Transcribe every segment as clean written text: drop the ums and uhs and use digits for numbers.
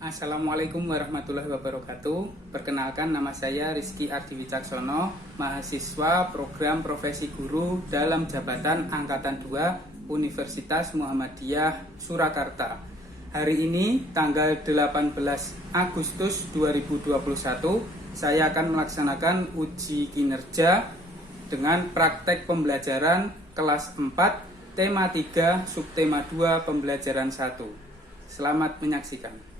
Assalamualaikum warahmatullahi wabarakatuh. Perkenalkan, nama saya Rizky Ardi Wicaksono, mahasiswa program profesi guru dalam jabatan Angkatan 2 Universitas Muhammadiyah Surakarta. Hari ini tanggal 18 Agustus 2021, saya akan melaksanakan uji kinerja dengan praktek pembelajaran kelas 4, tema 3, subtema 2, pembelajaran 1. Selamat menyaksikan.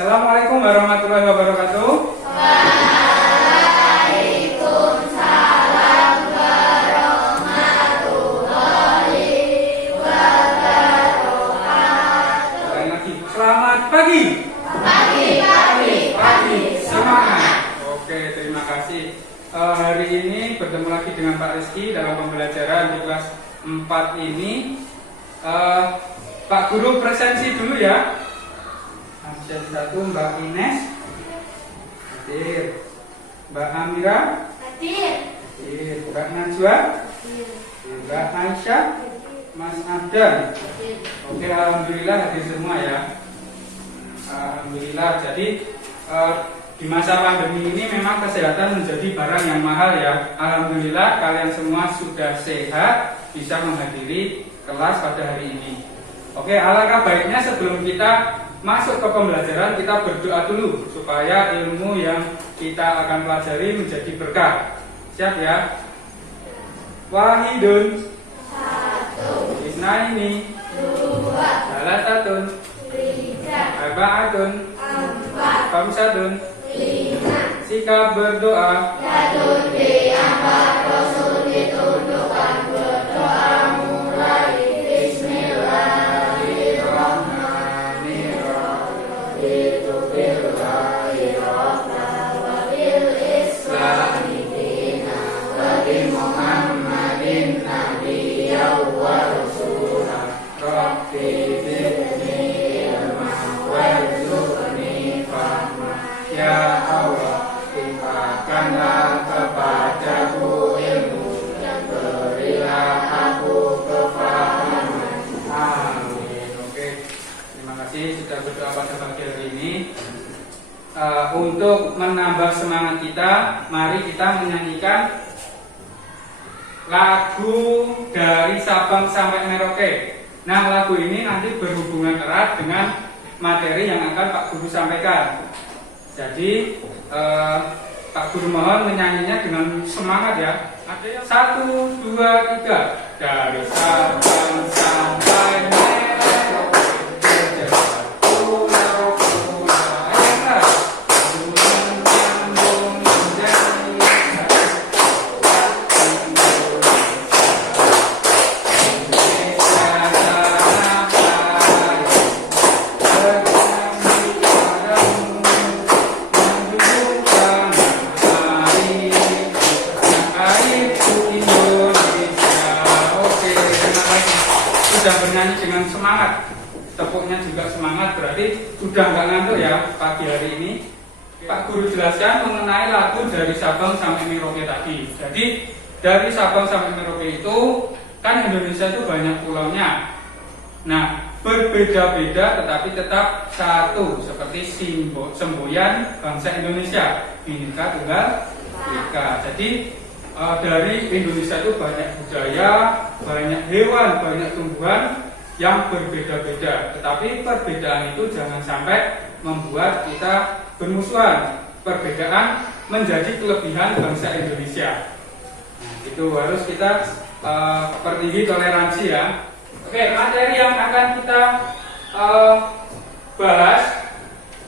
Assalamualaikum warahmatullahi wabarakatuh. Waalaikumsalam warahmatullahi wabarakatuh. Sekali lagi, selamat pagi. Pagi. Semangat. Oke, terima kasih. Hari ini bertemu lagi dengan Pak Rizky dalam pembelajaran di kelas 4 ini. Pak Guru presensi dulu ya. Absen 1 Mbak Ines hadir, Mbak Amira Hadir. Mbak Najwa, Hadir. Mbak Aisyah, Mas Abdan. Hadir. Oke, alhamdulillah hadir semua ya. Alhamdulillah. Jadi di masa pandemi ini memang kesehatan menjadi barang yang mahal ya. Alhamdulillah kalian semua sudah sehat, bisa menghadiri kelas pada hari ini. Oke, alangkah baiknya sebelum kita masuk ke pembelajaran, kita berdoa dulu supaya ilmu yang kita akan pelajari menjadi berkah. Siap ya? Wahidun, Satu, Isnaini, dua, Salasatun, tiga, Arba'atun, empat, Khamsatun. lima. Sikap berdoa. Jatuh di amar Rasul ditundukkan berdoa mulai. Ya Allah, timpakanlah kepadaku ilmu dan berilah aku kefahaman. Amin. Oke, terima kasih sudah berdoa pada pagi hari ini. Untuk menambah semangat kita, mari kita menyanyikan lagu dari Sabang sampai Merauke. Nah, lagu ini nanti berhubungan erat dengan materi yang akan Pak Guru sampaikan. Jadi Pak Guru mohon menyanyinya dengan semangat ya. Ada yang 1, 2, 3. Dari Sabang sampai Merauke, terjebak pulau-pulau yang menyambung menjadi sudah bernyanyi dengan semangat, tepuknya juga semangat, berarti sudah nggak ngantuk ya pagi hari ini. Pak Guru jelaskan mengenai lagu dari Sabang sampai Merauke tadi. Jadi dari Sabang sampai Merauke itu kan Indonesia itu banyak pulaunya. Nah, berbeda-beda tetapi tetap satu, seperti semboyan bangsa Indonesia, Bhinneka Tunggal Ika. Jadi dari Indonesia itu banyak budaya, banyak hewan, banyak tumbuhan yang berbeda-beda. Tetapi perbedaan itu jangan sampai membuat kita bermusuhan. Perbedaan menjadi kelebihan bangsa Indonesia. Nah, itu harus kita pertinggi toleransi ya. Oke, materi yang akan kita bahas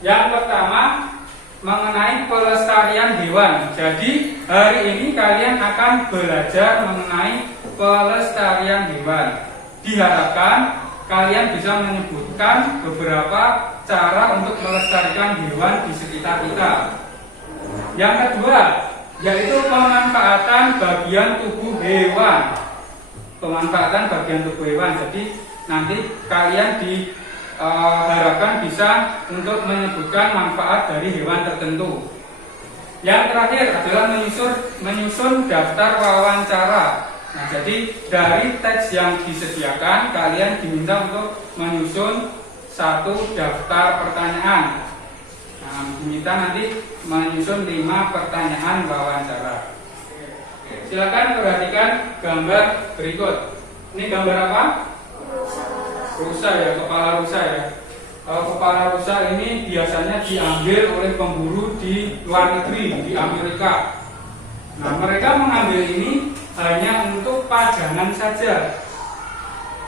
yang pertama mengenai pelestarian hewan. Jadi hari ini kalian akan belajar mengenai pelestarian hewan. Diharapkan kalian bisa menyebutkan beberapa cara untuk melestarikan hewan di sekitar kita. Yang kedua yaitu pemanfaatan bagian tubuh hewan. Pemanfaatan bagian tubuh hewan. Jadi nanti kalian diharapkan bisa untuk menyebutkan manfaat dari hewan tertentu. Yang terakhir adalah menyusun daftar wawancara. Nah, jadi dari teks yang disediakan kalian diminta untuk menyusun satu daftar pertanyaan. Nah, diminta nanti menyusun 5 pertanyaan wawancara. Silakan perhatikan gambar berikut. Ini gambar apa? Rusa ya, kepala rusa ya. Kepala rusa ini biasanya diambil oleh pemburu di luar negeri, di Amerika. Nah, mereka mengambil ini hanya untuk pajangan saja.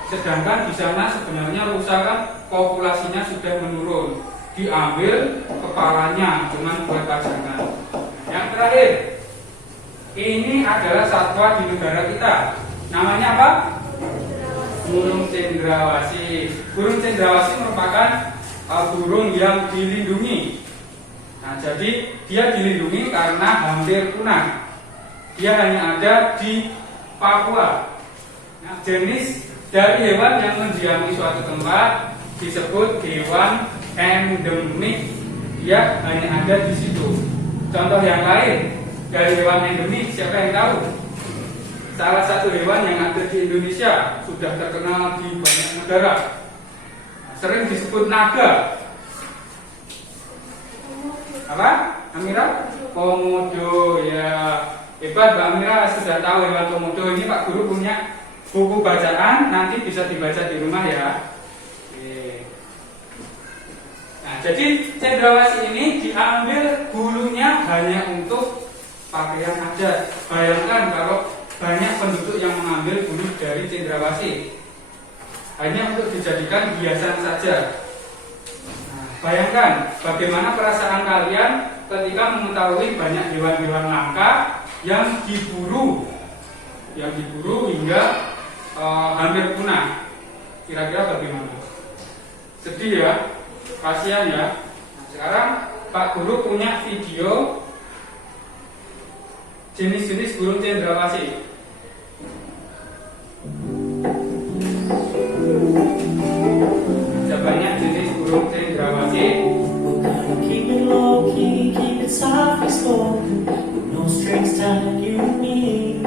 Sedangkan di sana sebenarnya rusa kan populasinya sudah menurun. Diambil kepalanya cuman buat pajangan. Yang terakhir, ini adalah satwa di negara kita. Namanya apa? Burung cendrawasih. Burung cendrawasih merupakan burung yang dilindungi. Nah, jadi dia dilindungi karena hampir punah. Dia hanya ada di Papua. Nah, jenis dari hewan yang mendiami suatu tempat disebut hewan endemik. Dia hanya ada di situ. Contoh yang lain dari hewan endemik, siapa yang tahu? Salah satu hewan yang ada di Indonesia sudah terkenal di banyak negara, sering disebut naga. Apa? Amira? Komodo ya. Hebat Mbak Amira sudah tahu hewan komodo ini. Pak Guru punya buku bacaan, nanti bisa dibaca di rumah ya. Oke. Nah, jadi cendrawasih ini diambil bulunya hanya untuk pakaian aja. Bayangkan kalau banyak penduduk yang mengambil bulu dari cendrawasih hanya untuk dijadikan hiasan saja. Nah, bayangkan bagaimana perasaan kalian ketika mengetahui banyak hewan-hewan langka yang diburu hingga hampir punah. Kira-kira bagaimana? Sedih ya, kasihan ya. Nah, sekarang Pak Guru punya video jenis-jenis burung cendrawasih. Ada banyak jenis burung cendrawasih. Keep it low key, keep it softly spoken, with no strings tied, you and me.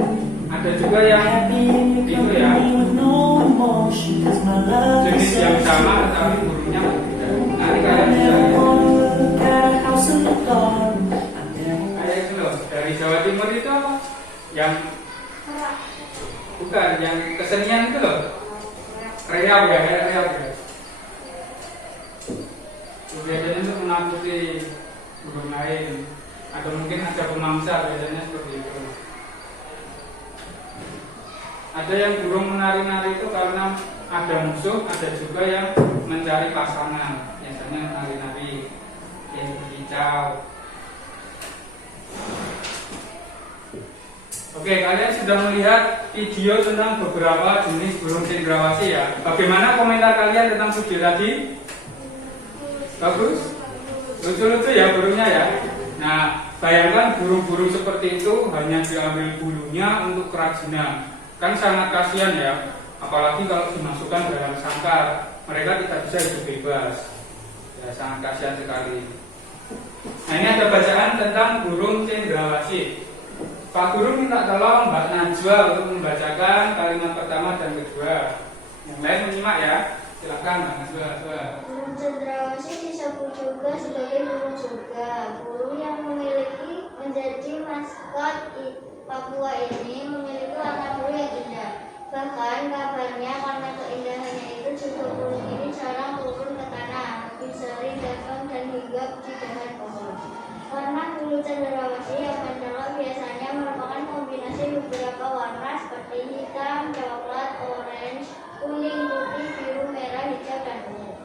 Ada juga yang Happy in your itu ya, company with no emotion, 'cause my love is jenis yang so sama true. tetapi burungnya berbeda. Nanti I kalian bisa never lihat. wanna look at a house in the garden. I never Kayak itu loh, dari Jawa Timur itu yang bukan yang kesenian itu loh, reog ya, kayak reog ya. Biasanya itu menakuti burung lain, atau mungkin ada pemangsa, biasanya seperti itu. Ada yang burung menari-nari itu karena ada musuh, ada juga yang mencari pasangan, biasanya menari-nari, yang berkicau. Oke, kalian sudah melihat video tentang beberapa jenis burung cendrawasih ya. Bagaimana komentar kalian tentang video tadi? Bagus? Lucu-lucu ya burungnya ya. Nah, bayangkan burung-burung seperti itu hanya diambil bulunya untuk kerajinan. Kan sangat kasihan ya. Apalagi kalau dimasukkan dalam sangkar, mereka tidak bisa hidup bebas. Ya, sangat kasihan sekali. Nah, ini ada bacaan tentang burung cendrawasih. Pak Guru minta tolong Mbak Najwa untuk membacakan kalimat pertama dan kedua. Yang lain menyimak ya. Silakan Mbak Najwa. Burung cendrawasih disebut juga sebagai burung surga. Burung yang menjadi maskot Papua ini di dahan pohon. Warna bulu cendrawasih yang mencolok biasanya merupakan kombinasi beberapa warna seperti hitam, coklat, orange, kuning, putih, biru, merah, hijau, dan ungu.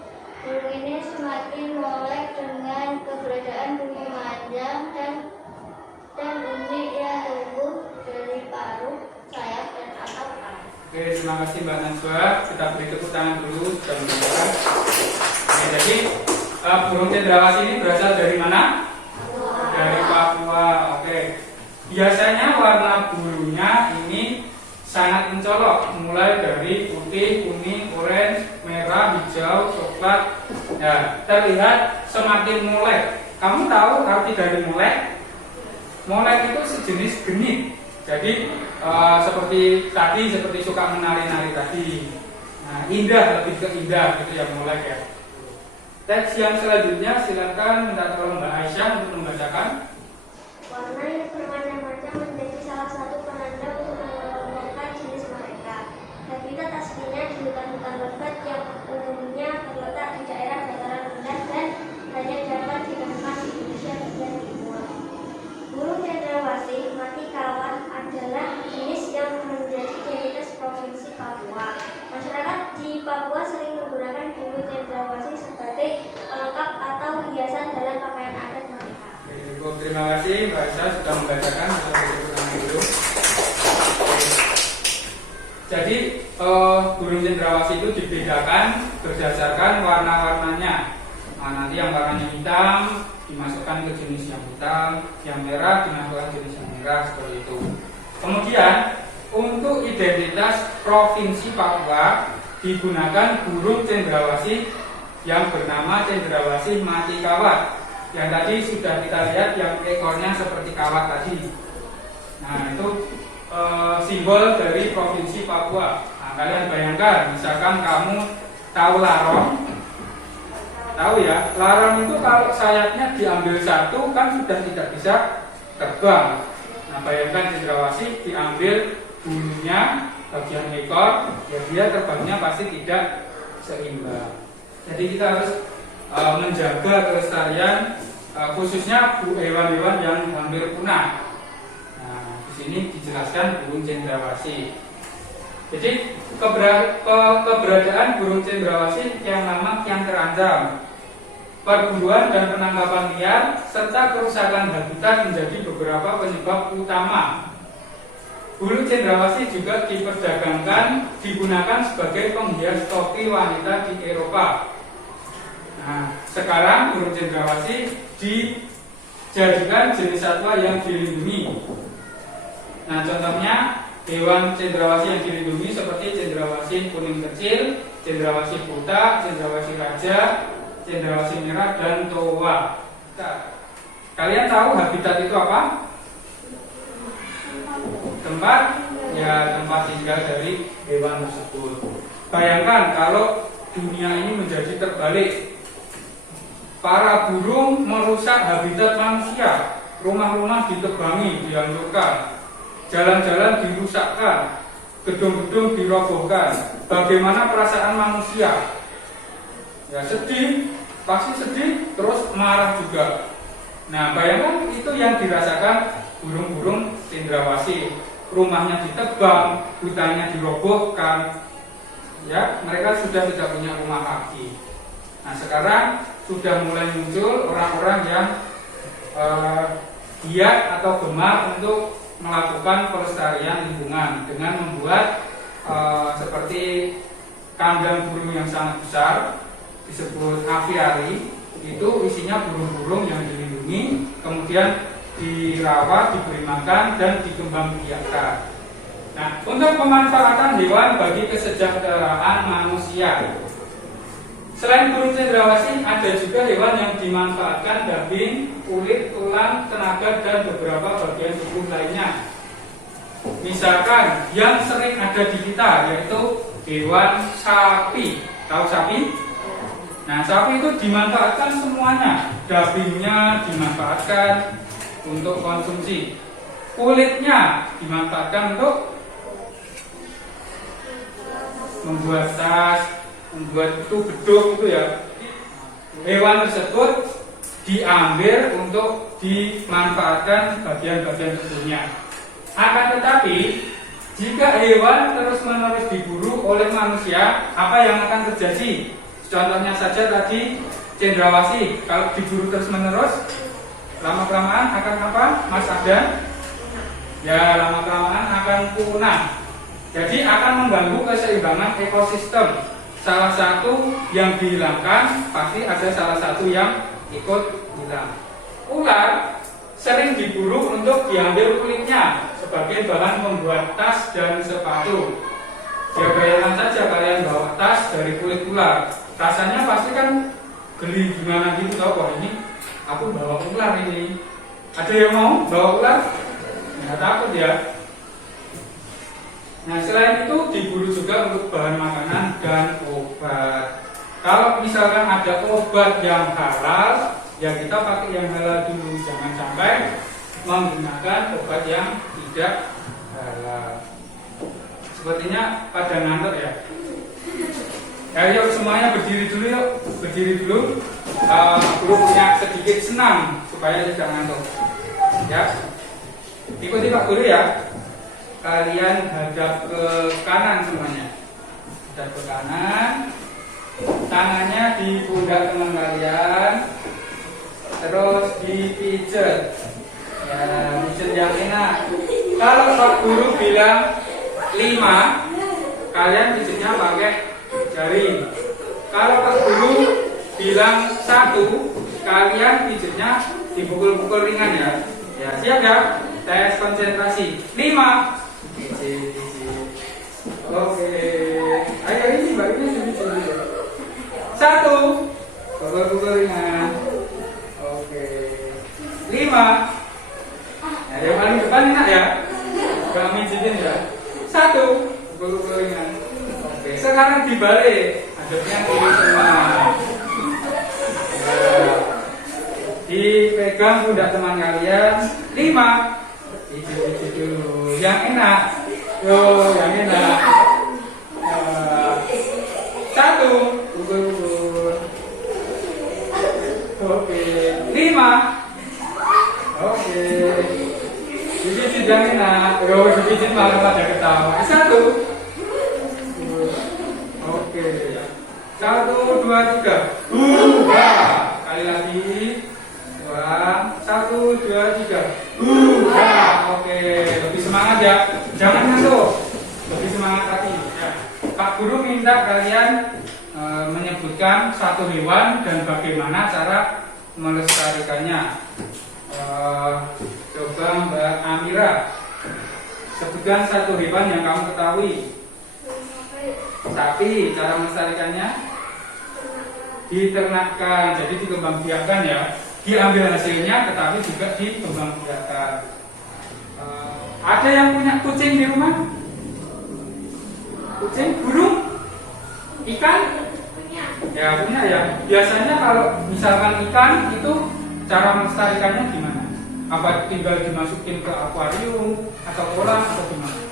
Burung ini semakin molek dengan keberadaan bunyi panjang dan unik yang tumbuh dari paruh, sayap, dan atap kaki. Oke, terima kasih Mbak Najwa. Kita beri tepuk tangan dulu sudah mendengarkan. Oke, jadi burung cendrawasih ini berasal dari mana? Dari Papua. Oke. Biasanya warna bulunya ini sangat mencolok, mulai dari putih, kuning, orange, merah, hijau, coklat. Ya, terlihat semakin molek. Kamu tahu arti dari molek? Molek itu sejenis genit. Jadi seperti tadi, seperti suka menari-nari tadi. Nah, indah, lebih ke indah gitu ya molek ya. Teks yang selanjutnya silakan minta tolong Mbak Aisyah untuk membacakan. Warna yang bermacam-macam menjadi salah satu penanda untuk mengelompokkan jenis mereka. Habitat aslinya di hutan-hutan lebat yang umumnya terletak di daerah dataran rendah dan hanya dapat ditemukan di Indonesia bagian timur. Burung cendrawasih matikawan adalah jenis yang menjadi identitas provinsi Papua. Masyarakat di Papua sering menggunakan burung cendrawasih sebagai pelengkap atau hiasan dalam pakaian adat mereka. Cukup, terima kasih Mbak Aisyah sudah membacakan. Dulu. Jadi burung cendrawasih itu dibedakan berdasarkan warna-warnanya. Nah, nanti yang warnanya hitam dimasukkan ke jenis yang hitam, yang merah dimasukkan jenis yang merah seperti itu. Kemudian untuk identitas provinsi Papua digunakan burung cendrawasih yang bernama cendrawasih matikawat. Yang tadi sudah kita lihat yang ekornya seperti kawat tadi. Nah, itu simbol dari provinsi Papua. Nah, kalian bayangkan, misalkan kamu tahu larong, tahu ya, larong itu kalau sayapnya diambil satu kan sudah tidak bisa terbang. Nah, bayangkan cendrawasih diambil bulunya, bagian ekor, ya dia terbangnya pasti tidak seimbang. Jadi kita harus menjaga kelestarian khususnya hewan-hewan yang hampir punah. Nah, di sini dijelaskan burung cendrawasih. Jadi keberadaan burung cendrawasih yang lama yang terancam. Perburuan dan penangkapan liar serta kerusakan habitat menjadi beberapa penyebab utama. Burung cendrawasih juga diperdagangkan, digunakan sebagai penghias topi wanita di Eropa. Nah, sekarang burung cendrawasih dijadikan jenis satwa yang dilindungi. Nah, contohnya hewan cendrawasih yang dilindungi seperti cendrawasih kuning kecil, cendrawasih buta, cendrawasih raja, cendrawasih merah, dan toa. Kalian tahu habitat itu apa? Tempat tinggal dari hewan tersebut. Bayangkan kalau dunia ini menjadi terbalik. Para burung merusak habitat manusia, rumah-rumah ditebangi, dihancurkan, jalan-jalan dirusakkan, gedung-gedung dirobohkan. Bagaimana perasaan manusia? Ya sedih, pasti sedih, terus marah juga. Nah, bayangkan itu yang dirasakan burung-burung cendrawasih. Rumahnya ditebang, hutannya dirobohkan. Ya, mereka sudah tidak punya rumah lagi. Nah, sekarang sudah mulai muncul orang-orang yang giat atau gemar untuk melakukan pelestarian lingkungan dengan membuat seperti kandang burung yang sangat besar disebut aviari. Itu isinya burung-burung yang dilindungi, kemudian dirawat, diberi makan, dan dikembangbiakkan. Nah, untuk pemanfaatan hewan bagi kesejahteraan manusia. Selain burung cendrawasih, ada juga hewan yang dimanfaatkan daging, kulit, tulang, tenaga, dan beberapa bagian tubuh lainnya. Misalkan yang sering ada di kita yaitu hewan sapi. Tahu sapi? Nah, sapi itu dimanfaatkan semuanya. Dagingnya dimanfaatkan untuk konsumsi. Kulitnya dimanfaatkan untuk membuat tas, membuat itu beduk itu ya. Hewan tersebut diambil untuk dimanfaatkan bagian-bagian tubuhnya. Akan tetapi jika hewan terus-menerus diburu oleh manusia, apa yang akan terjadi? Contohnya saja tadi cendrawasih, kalau diburu terus-menerus, lama-kelamaan akan apa, Mas Abdan? Ya, lama-kelamaan akan punah. Jadi akan mengganggu keseimbangan ekosistem. Salah satu yang dihilangkan, pasti ada salah satu yang ikut hilang. Ular sering diburu untuk diambil kulitnya sebagai bahan membuat tas dan sepatu. Ya, bayangkan saja kalian bawa tas dari kulit ular, rasanya pasti kan geli gimana gitu, tau kok ini aku bawa ular ini. Ada yang mau bawa ular? Nggak takut ya. Nah, selain itu diburu juga untuk bahan makanan dan obat. Kalau misalkan ada obat yang halal, ya kita pakai yang halal dulu, jangan sampai menggunakan obat yang tidak halal. Sepertinya pada ngantuk ya. Ayo semuanya berdiri dulu yuk, berdiri dulu. Belum punya sedikit senam supaya tidak ngantuk. Ya, ikuti Pak Guru ya. Kalian hadap ke kanan semuanya. Hadap ke kanan. Tangannya di pundak teman kalian. Terus dipijet. Ya, pijet yang enak. Kalau Pak Guru bilang 5, kalian pijetnya pakai jari. Kalau Pak Guru bilang 1, kalian pijetnya dipukul-pukul ringan ya. Ya, siap ya? Tes konsentrasi. 5. Pijit. Oke. Ayo ini Mbak ini pijit. 1. Pukul-pukul ringan. Oke. 5. Nah, yang paling depan enak ya. Gak mijitin ya. 1. Pukul-pukul ringan. Oke. Sekarang dibalik. Hadapnya kiri semua. Dipegang pundak teman kalian. 5. Pijit dulu. Yang enak. Yang enak. 1. Pukul-pukul. Oke. 5. Oke. Dipijit yang enak. Dipijit malah pada ketawa. 1. Oke. 1, 2, 3. Kali lagi. 1, 2, 3. Oke, lebih semangat ya. Jangan ngantuk. Lebih semangat lagi. Ya. Pak Guru minta kalian menyebutkan satu hewan dan bagaimana cara melestarikannya. Coba Mbak Amira, sebutkan satu hewan yang kamu ketahui. Sapi. Cara melestarikannya diternakkan, jadi dikembangbiakkan ya. Diambil hasilnya, tetapi juga dikembangbiakkan. Ada yang punya kucing di rumah? Kucing, burung, ikan? Ya punya ya. Biasanya kalau misalkan ikan itu cara melestarikannya gimana? Apa tinggal dimasukin ke akuarium atau kolam atau gimana?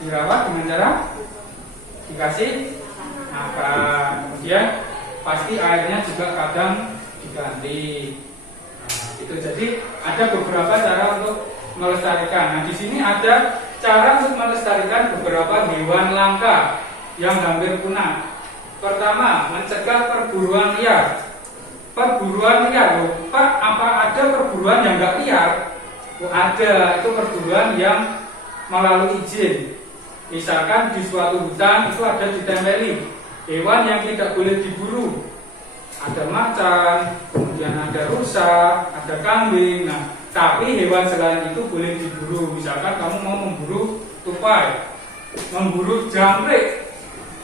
Dirawat dengan cara dikasih makan. Kemudian pasti airnya juga kadang diganti. Nah, itu jadi ada beberapa cara untuk melestarikan. Nah, di sini ada cara untuk melestarikan beberapa hewan langka yang hampir punah. Pertama, mencegah perburuan liar. Perburuan liar, Pak, apa ada perburuan yang nggak liar? Oh, ada, itu perburuan yang melalui izin. Misalkan di suatu hutan itu ada ditempeli hewan yang tidak boleh diburu. Ada macan, kemudian ada rusa, ada kambing. Nah, tapi hewan selain itu boleh diburu. Misalkan kamu mau memburu tupai, memburu jangkrik,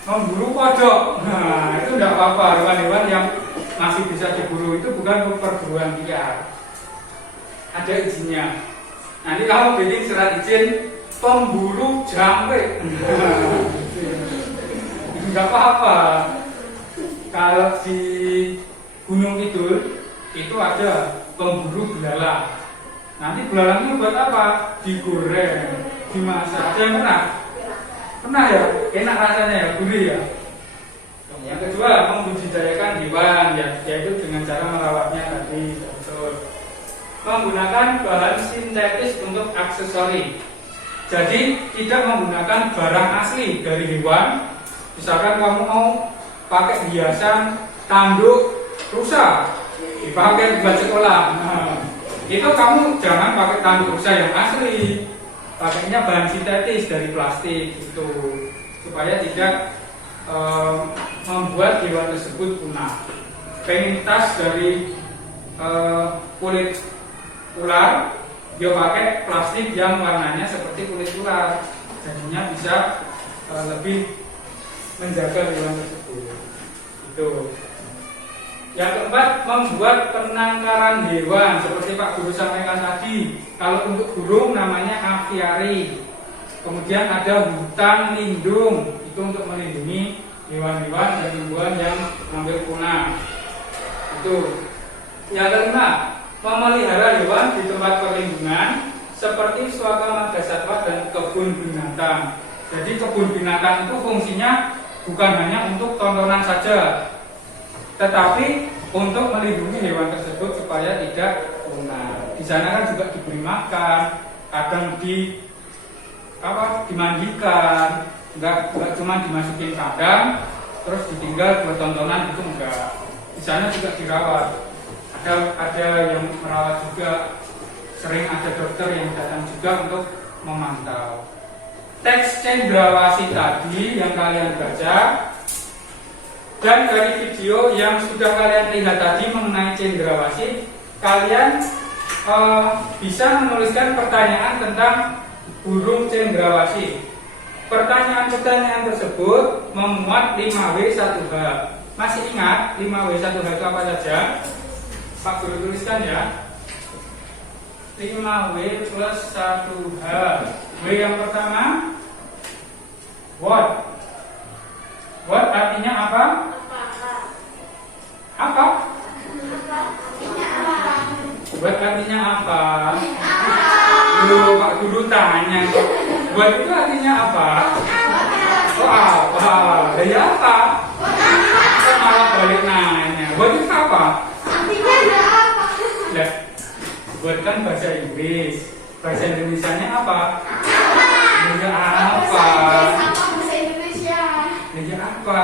memburu kodok. Nah, itu tidak apa-apa. Hewan-hewan yang masih bisa diburu itu bukan perburuan liar. Ada izinnya. Nanti kamu bikin surat izin pemburu jangkrik. Tidak apa-apa. Kalau di Gunung Kidul itu ada pemburu belalang. Nanti belalangnya buat apa? Digoreng, dimasak. Ada yang pernah? Pernah ya? Enak rasanya ya, gurih ya. Yang kedua, membudidayakan hewan, yaitu dengan cara merawatnya tadi. Betul. Menggunakan bahan sintetis untuk aksesori. Jadi tidak menggunakan barang asli dari hewan. Misalkan kamu mau pakai hiasan tanduk rusa, dipakai buat sekolah. Nah, itu kamu jangan pakai tanduk rusa yang asli. Pakainya bahan sintetis dari plastik itu, supaya tidak membuat hewan tersebut punah. Pengen tas dari kulit ular, dia pakai plastik yang warnanya seperti kulit ular, jadinya bisa lebih menjaga hewan tersebut. Itu. Yang keempat, membuat penangkaran hewan seperti Pak Guru sampaikan tadi. Kalau untuk burung namanya aviari. Kemudian ada hutan lindung, itu untuk melindungi hewan-hewan dan tumbuhan yang hampir punah. Itu. Yang kelima, memelihara hewan di tempat perlindungan seperti suaka marga satwa dan kebun binatang. Jadi kebun binatang itu fungsinya bukan hanya untuk tontonan saja, tetapi untuk melindungi hewan tersebut supaya tidak punah. Di sana kan juga diberi makan, kadang dimandikan, enggak cuma dimasukin kandang terus ditinggal buat tontonan, itu enggak. Di sana juga dirawat. Ada yang merawat juga, sering ada dokter yang datang juga untuk memantau. Teks cendrawasih tadi yang kalian baca dan dari video yang sudah kalian lihat tadi mengenai cendrawasih, kalian bisa menuliskan pertanyaan tentang burung cendrawasih. Pertanyaan-pertanyaan tersebut memuat 5W1H. Masih ingat 5W1H itu apa saja? Pak Guru tuliskan ya. 5W plus 1H. W yang pertama, what? What artinya apa? Apa? What artinya apa? Loh, Pak Guru tanya. What itu artinya apa? Oh, apa? Ya apa? Kok malah balik nanya. What itu apa? Ya, buat kan bahasa Inggris. Bahasa Indonesianya apa? Ya apa? Ya apa?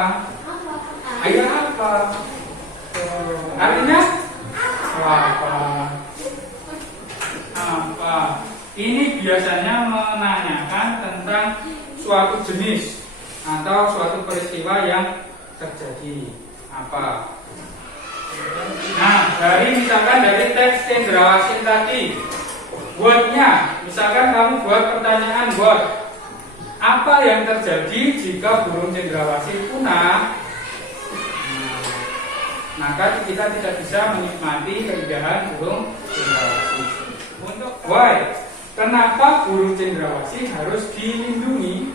Ayo apa? Artinya apa? Apa? Ini biasanya menanyakan tentang suatu jenis atau suatu peristiwa yang terjadi. Apa? Nah, misalkan dari teks cendrawasih tadi, buatnya, misalkan kamu buat pertanyaan buat apa yang terjadi jika burung cendrawasih punah? Maka kita tidak bisa menikmati keindahan burung cendrawasih. Untuk why? Kenapa burung cendrawasih harus dilindungi?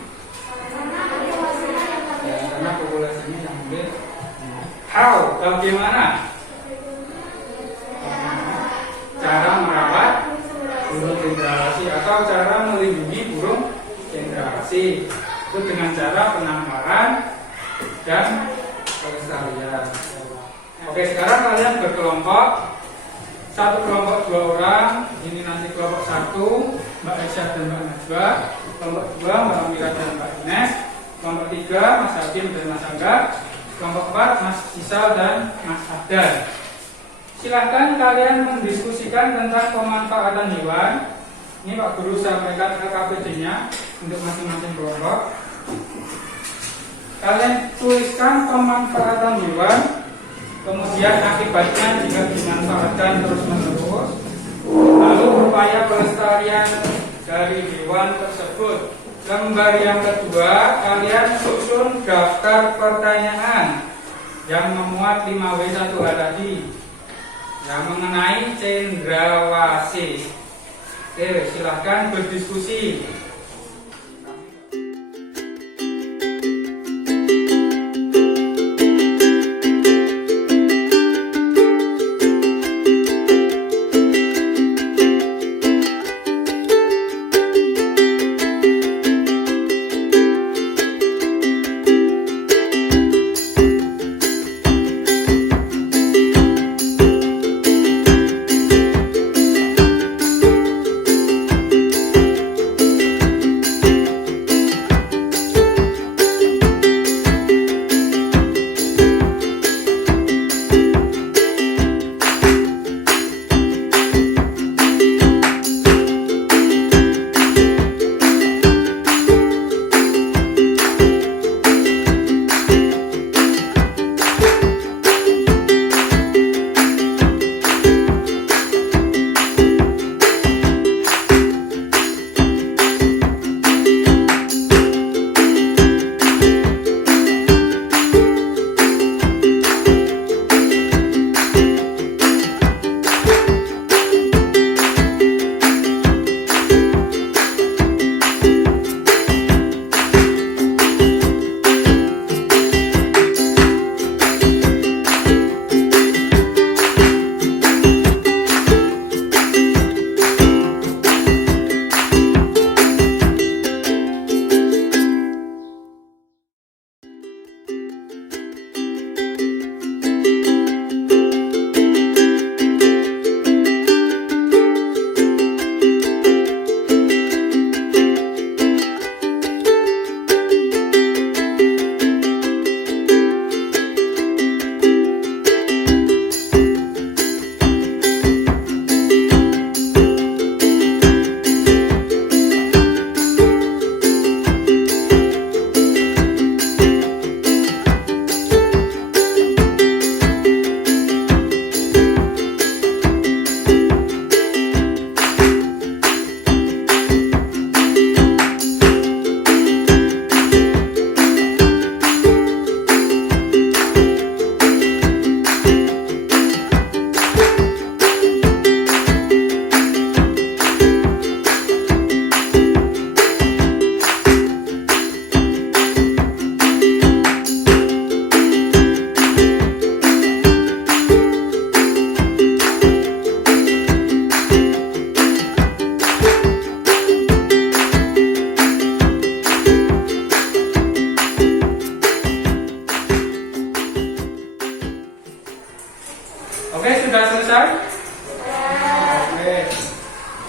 Ya, karena populasinya yang hampir. How? Bagaimana cara merawat burung cendrawasih atau cara melindungi burung cendrawasih? Itu dengan cara penangkaran dan pelestarian. Oke, sekarang kalian berkelompok. Satu kelompok 2 orang. Ini nanti kelompok 1 Mbak Aisyah dan Mbak Najwa. Kelompok 2 Mbak Amira dan Mbak Ines. Kelompok 3 Mas Hakim dan Mas Angga. Kelompok 4 Mas Sisal dan Mas Abdan. Silahkan kalian mendiskusikan tentang pemanfaatan hewan. Ini Pak Guru sampaikan LKPD-nya untuk masing-masing kelompok. Kalian tuliskan pemanfaatan hewan, kemudian akibatnya jika dimanfaatkan terus-menerus, lalu upaya pelestarian dari hewan tersebut. Lembar yang kedua, kalian susun daftar pertanyaan yang memuat 5W1H tadi yang mengenai cendrawasih. Oke, silahkan berdiskusi.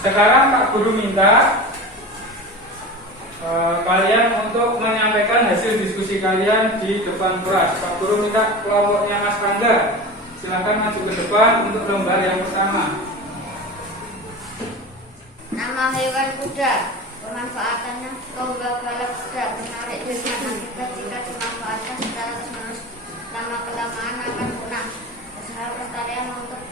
Sekarang Pak Guru minta kalian untuk menyampaikan hasil diskusi kalian di depan kelas. Pak Guru minta kelompoknya Mas Angga, silakan maju ke depan untuk lembar yang pertama. Nama hewan kuda, pemanfaatannya tonggak balap kuda menarik dengan akibat jika dimanfaatkan secara terus-menerus lama-kelamaan akan punah. Usaha pelestarian untuk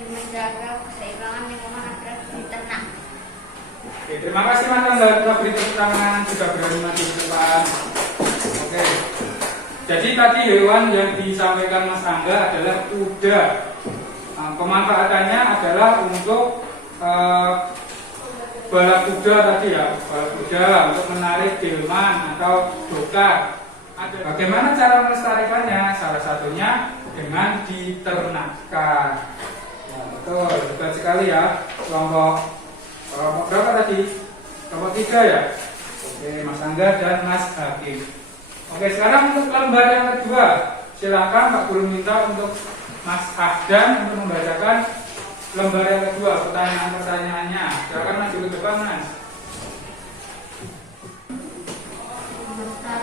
menjaga keseimbangan lingkungan agar diternak. Oke, terima kasih Mas Angga, kita beri tepuk tangan, sudah berani maju ke depan. Oke, jadi tadi hewan yang disampaikan Mas Angga adalah kuda. Pemanfaatannya adalah untuk balap kuda tadi ya, balap kuda untuk menarik delman atau dokar. Bagaimana cara melestarikannya? Salah satunya dengan diternakkan. Ya, betul, hebat sekali ya. Kelompok berapa tadi? Kelompok 3 ya. Oke, Mas Angga dan Mas Hakim. Oke, sekarang untuk lembar yang kedua, silakan Pak Guru minta untuk Mas Ahdan untuk membacakan lembar yang kedua, pertanyaan-pertanyaannya. Silakan maju ke depan, Mas.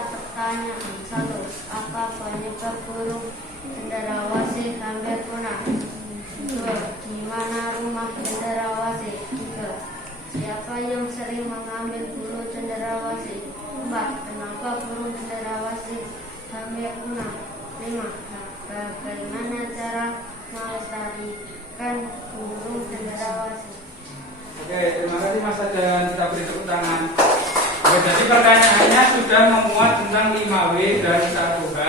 Pertanyaan 1. Apa penyebab burung cendrawasih hampir punah? 2. Di mana rumah cendrawasih? 3. Siapa yang sering mengambil bulu cendrawasih? 4. Kenapa burung cendrawasih hampir punah? 5. Bagaimana cara melestarikan burung cendrawasih? Oke, terima kasih Mas Ahdan. Kita beri tepuk tangan. Oke, jadi pertanyaannya sudah memuat tentang 5W dan 1H.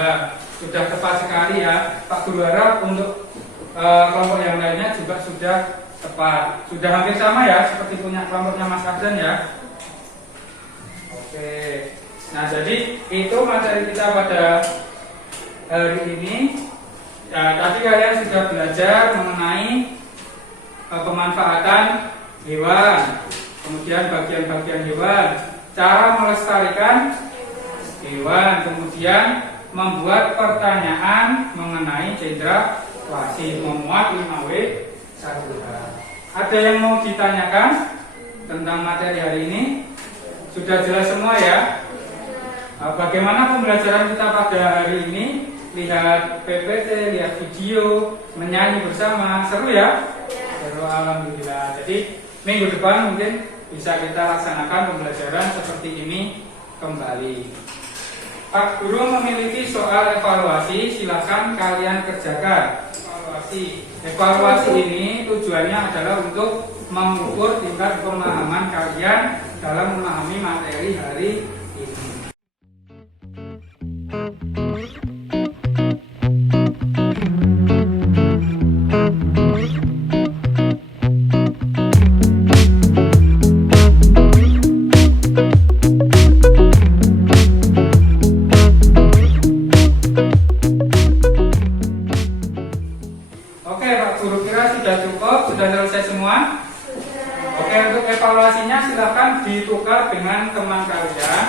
Sudah tepat sekali ya. Pak Guru harap untuk kelompok yang lainnya juga sudah tepat. Sudah hampir sama ya, seperti punya kelompoknya Mas Ahdan ya. Oke. Nah, jadi itu materi kita pada hari ini. Ya, tadi kalian sudah belajar mengenai pemanfaatan hewan, kemudian bagian-bagian hewan, cara melestarikan hewan, kemudian membuat pertanyaan mengenai cendrawasih, memuat 5W 1H. Ada yang mau ditanyakan tentang materi hari ini? Sudah jelas semua ya? Bagaimana pembelajaran kita pada hari ini? Lihat PPT, lihat video, menyanyi bersama, seru ya? Seru, alhamdulillah. Jadi minggu depan mungkin bisa kita laksanakan pembelajaran seperti ini kembali. Pak Guru memiliki soal evaluasi, silakan kalian kerjakan. Evaluasi ini tujuannya adalah untuk mengukur tingkat pemahaman kalian dalam memahami materi hari ini. Evaluasinya silakan ditukar dengan teman kalian.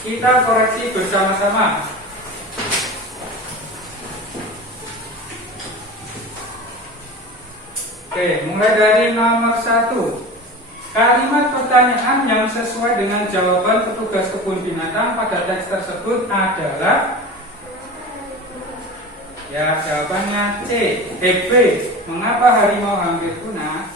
Kita koreksi bersama-sama. Oke, mulai dari nomor 1. Kalimat pertanyaan yang sesuai dengan jawaban petugas kebun binatang pada teks tersebut adalah, ya jawabannya C. B. Mengapa harimau hampir punah?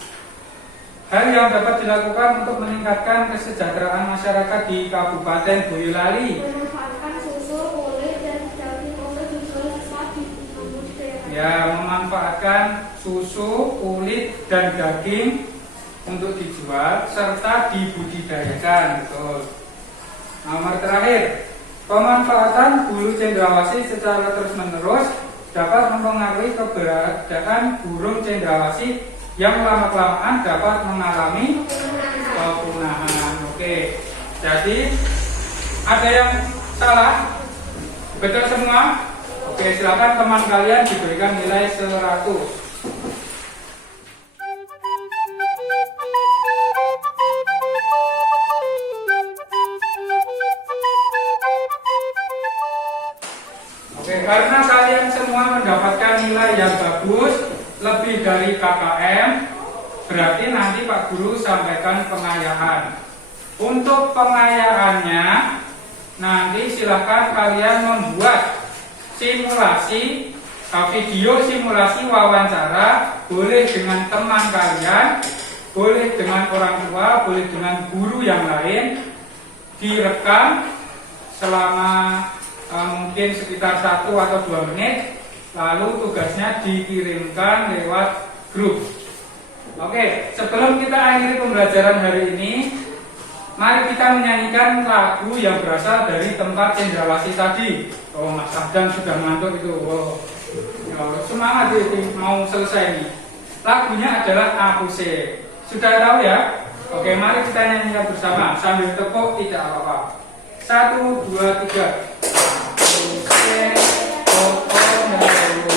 Hal yang dapat dilakukan untuk meningkatkan kesejahteraan masyarakat di Kabupaten Boyolali. Memanfaatkan susu, kulit, dan daging untuk dijual sapi. Ya, memanfaatkan susu, kulit, dan daging untuk dijual serta dibudidayakan. Betul. Nomor terakhir, pemanfaatan bulu cendrawasih secara terus-menerus dapat mempengaruhi keberadaan burung cendrawasih yang lama-kelamaan dapat mengalami kepunahan. Oke, jadi ada yang salah? Betul semua? Oke, silakan teman kalian diberikan nilai 100. Oke, karena kalian semua mendapatkan nilai yang bagus, lebih dari KKM, Berarti nanti Pak Guru sampaikan pengayaan. Untuk pengayaannya, nanti silahkan kalian membuat simulasi video simulasi wawancara, boleh dengan teman kalian, boleh dengan orang tua, boleh dengan guru yang lain, direkam selama mungkin sekitar 1 atau 2 menit, lalu tugasnya dikirimkan lewat grup. Oke, sebelum kita akhiri pembelajaran hari ini, mari kita menyanyikan lagu yang berasal dari tempat cendrawasih tadi. Oh, Mas Abdan sudah ngantuk itu. Oh, ya, semangat ini mau selesai nih. Lagunya adalah Aku Se. Sudah tahu ya? Oke, mari kita nyanyikan bersama sambil tepuk tidak apa-apa. 1, 2, 3. Aku se, oh oh melu.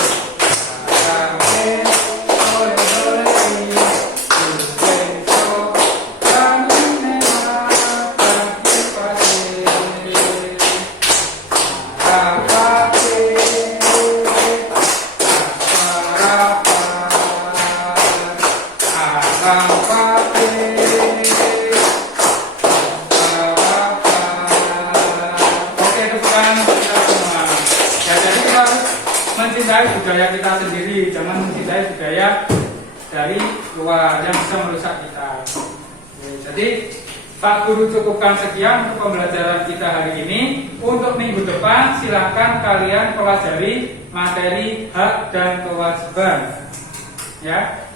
Mencintai budaya kita sendiri, jangan mencintai budaya dari luar yang bisa merusak kita. Jadi Pak Guru cukupkan sekian untuk pembelajaran kita hari ini. Untuk minggu depan silahkan kalian pelajari materi hak dan kewajiban. Ya.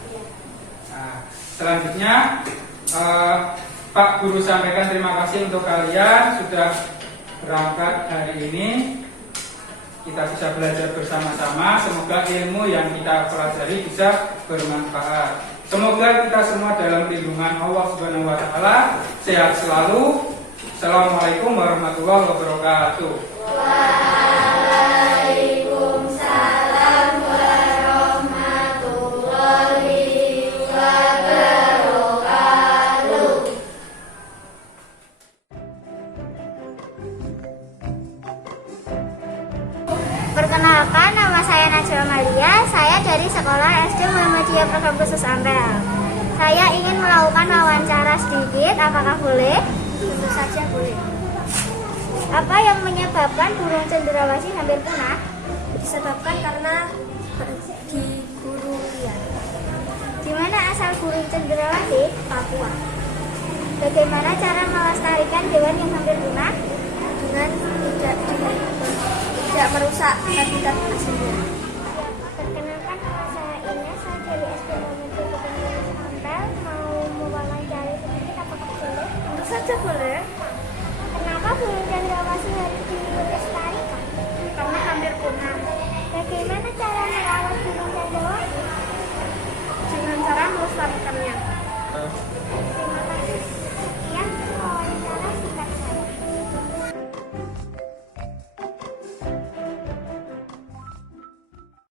Nah, selanjutnya Pak Guru sampaikan terima kasih untuk kalian sudah berangkat hari ini. Kita bisa belajar bersama-sama. Semoga ilmu yang kita pelajari bisa bermanfaat. Semoga kita semua dalam lindungan Allah Subhanahu wa taala, sehat selalu. Assalamualaikum warahmatullahi wabarakatuh. Waalaikumsalam warahmatullahi wabarakatuh. Perkenalkan, nama saya Najwa Malia. Saya dari Sekolah SD Muhammadiyah Program Khusus Ampel. Saya ingin melakukan wawancara sedikit. Apakah boleh? Tentu saja boleh. Apa yang menyebabkan burung cendrawasih hampir punah? Disebabkan karena diburu liar. Di mana asal burung cendrawasih? Papua. Bagaimana cara melestarikan hewan yang hampir punah? Dengan tidak merusak habitat aslinya. Perkenalkan, nama saya Ines, saya dari SD Muhammadiyah Program Khusus Ampel. Mau mewawancari sedikit, apakah boleh? Tentu saja boleh. Kenapa burung cendrawasih harus dilestarikan? Karena hampir punah. Bagaimana